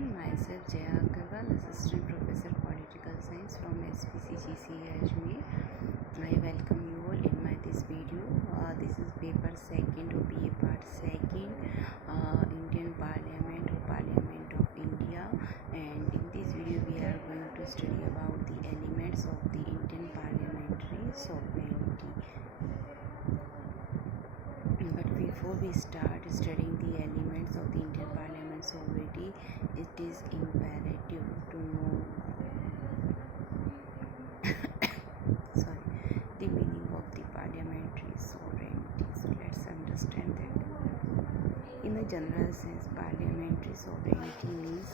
everyone, myself Jaya Agarwal, Assistant Professor Political Science from SPCGCA Ajmer. I welcome you all in this video. This is paper second or BA part second, Indian Parliament or Parliament of India, and in this video we are going to study about the elements of the Indian parliamentary sovereignty. But before we start studying the elements of the Indian Parliament sovereignty, it is imperative to know the meaning of the parliamentary sovereignty. So let's understand that. In a general sense, parliamentary sovereignty means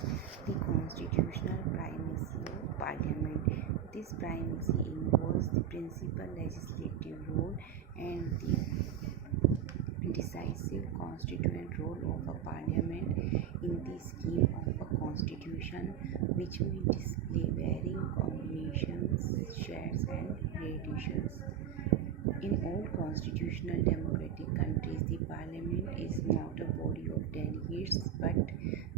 the constitutional primacy of parliament. This primacy involves the principal legislative role and the decisive constituent role of a parliament in the scheme of a constitution, which may display varying combinations, shades, and gradations. In all constitutional democratic countries, the parliament is not a body of delegates but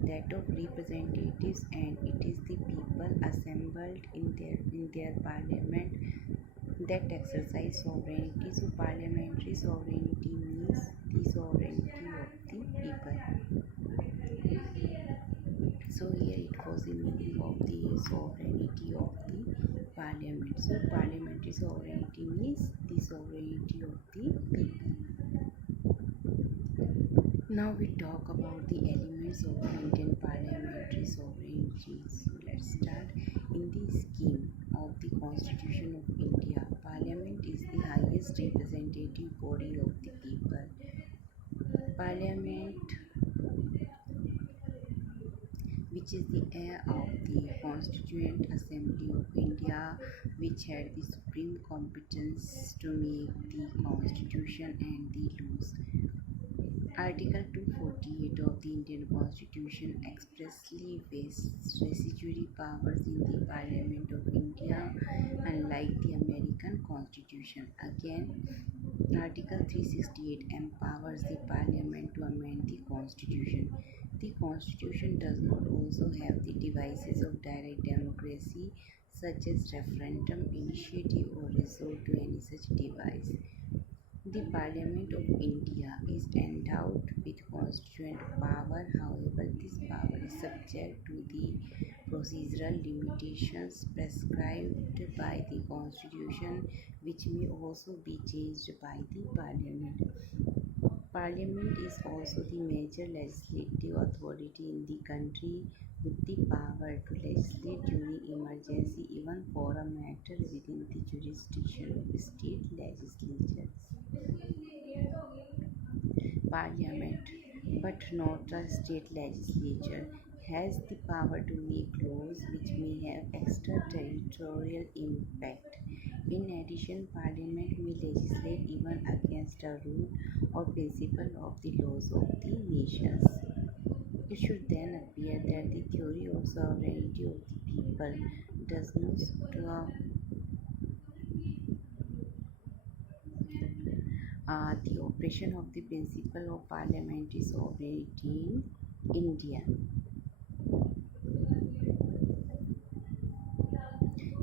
that of representatives, and it is the people assembled in their parliament that exercise sovereignty. So parliamentary sovereignty means the sovereignty of the people. So here it was the meaning of the sovereignty of the parliament. So parliamentary sovereignty means the sovereignty of the people. Now we talk about the elements of Indian parliamentary sovereignty. So let's start. In the scheme of the Constitution of India, Parliament is the highest representative body of the people. Parliament, which is the heir of the Constituent Assembly of India, which had the supreme competence to make the Constitution and the laws. Article 248 of the Indian Constitution expressly vests residuary powers in the Parliament of India, unlike the American Constitution. Again, Article 368 empowers the Parliament to amend the Constitution. The Constitution does not also have the devices of direct democracy, such as referendum, initiative, or resort to any such device. The Parliament of India is endowed with constituent power. However, this power is subject to the procedural limitations prescribed by the Constitution, which may also be changed by the Parliament. Parliament is also the major legislative authority in the country, with the power to legislate during emergency, even for a matter within the jurisdiction of state legislatures. Parliament, but not a state legislature, has the power to make laws which may have extraterritorial impact. In addition, Parliament may legislate even against a rule or principle of the laws of the nations. It should then appear that the theory of sovereignty of the people does not the operation of the principle of parliamentary sovereignty in India.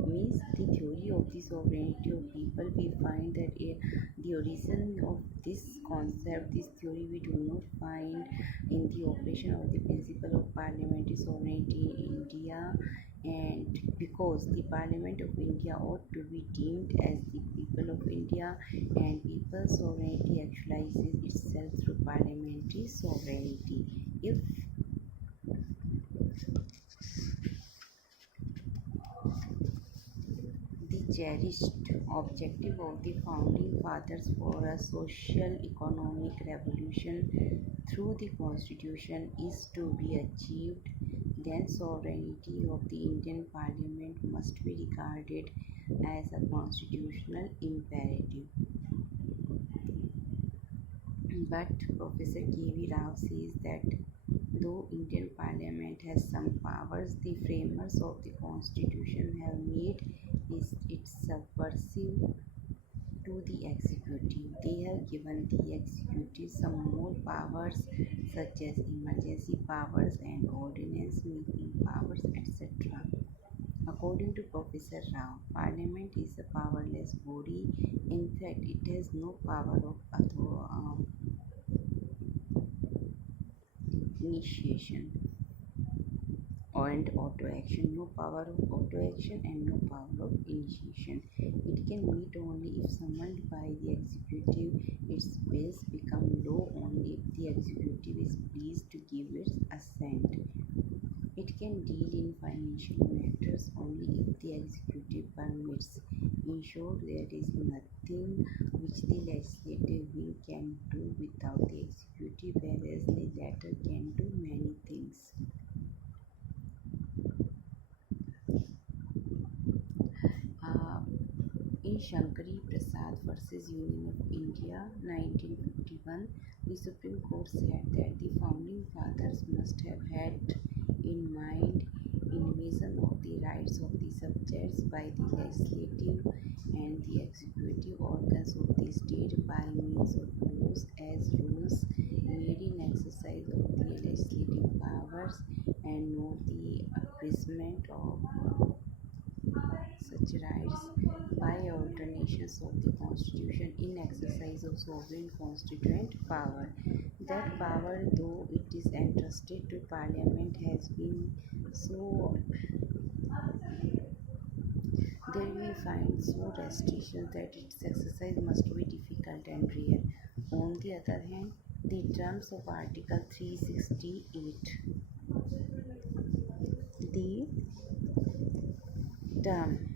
Means the theory of the sovereignty of people, we find that the origin of this concept, this theory, we do not find in the operation of the principle of parliamentary sovereignty in India, and because the Parliament of India ought to be deemed as the people of India, and people's sovereignty actualizes itself through parliamentary sovereignty. If the cherished objective of the founding fathers for a social economic revolution through the Constitution is to be achieved, then sovereignty of the Indian Parliament must be regarded as a constitutional imperative. But Professor K.V. Rao says that though Indian Parliament has some powers, the framers of the Constitution have made it subversive to the executive. They have given the executive some more powers such as emergency powers and ordinance making powers, etc. According to Professor Rao, Parliament is a powerless body. In fact, it has no power of initiation and auto action, no power of auto action and no power of initiation. It can meet only if summoned by the executive. Its bills become law only if the executive is pleased to give its assent. It can deal in financial matters only if the executive permits. In short, there is nothing which the legislative wing can do without the executive, whereas the latter can do many things. Uh, in Shankari Prasad versus Union of India 1951, the Supreme Court said that the founding fathers must have had in mind invasion of the rights of the subjects by the legislative and the executive organs of the state by means of laws as rules made in exercise of the legislative powers, and not the abridgment of such rights by alternations of the constitution in exercise of sovereign constituent power. That power, though it is entrusted to parliament, has been so there we find so restrictions that its exercise must be difficult and rare. On the other hand, the terms of Article 368, the term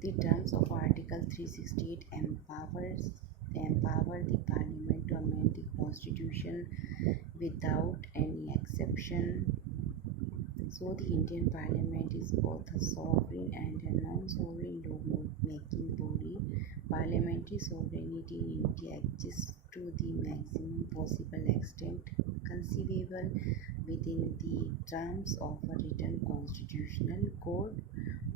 The terms of Article 368 empower the Parliament to amend the Constitution without any exception. So the Indian Parliament is both a sovereign and a non-sovereign law-making body. Parliamentary sovereignty in India exists to the maximum possible extent conceivable within the terms of a written constitutional code.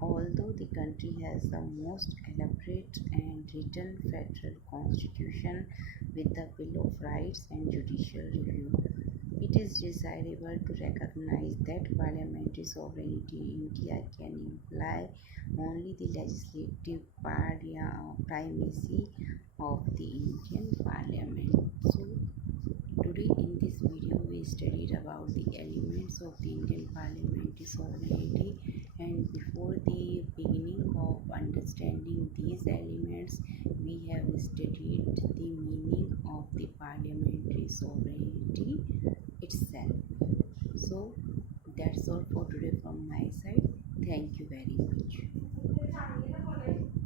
Although the country has the most elaborate and written federal constitution with the Bill of Rights and judicial review, it is desirable to recognize that parliamentary sovereignty in India can imply only the legislative primacy of the Indian Parliament. So, today in this video we studied about the elements of the Indian parliamentary sovereignty, and before the beginning of understanding these elements we have studied the meaning of the parliamentary sovereignty itself. So that's all for today from my side. Thank you very much.